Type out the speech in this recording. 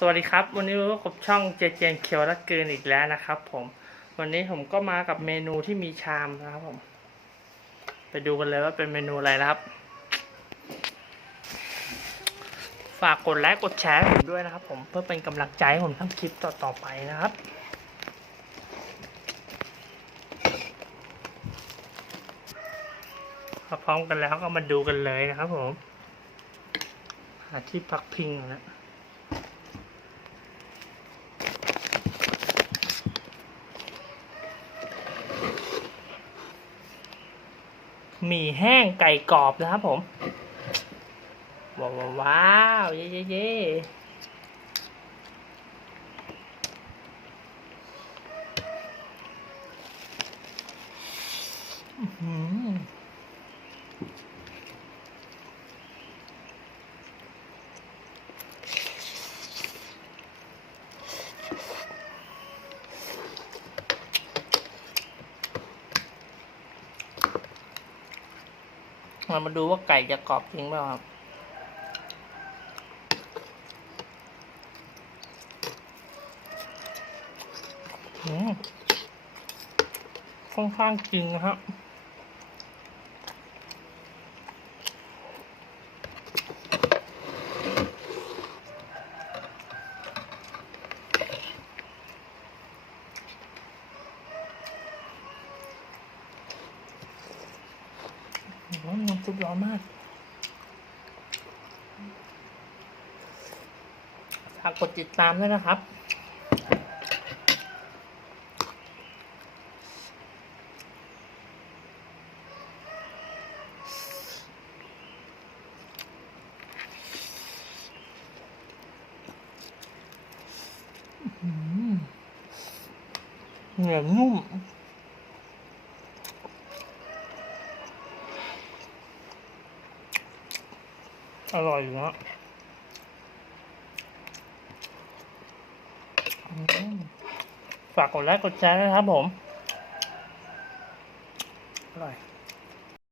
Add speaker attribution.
Speaker 1: สวัสดีครับ วันนี้พบกับช่องเจเจนเคียวรักเกินอีกแล้วนะครับผมวันนี้ผมก็มากับเมนูที่มีชามนะครับผม ไปดูกันเลยว่าเป็นเมนูอะไรนะครับ ฝากกดไลค์กดแชร์ผมด้วยนะครับ ผมเพื่อเป็นกำลังใจให้ผมทำคลิปต่อๆไปนะครับพร้อมกันแล้วก็มาดูกันเลยนะครับผม หาที่พักพิงนะ หมี่แห้งไก่กรอบนะครับผม ว้าวว้าวเย่เย่เย่อื้อ เรามาดูว่าไก่จะกรอบจริงเปล่าครับค่อนข้างจริงนะครับ น้ำซุปร้อนมากฝากกดติดตามด้วยนะครับ เหนียวนุ่ม อร่อยอยู่นะฝากกดไลค์กดแชร์นะครับผม อร่อย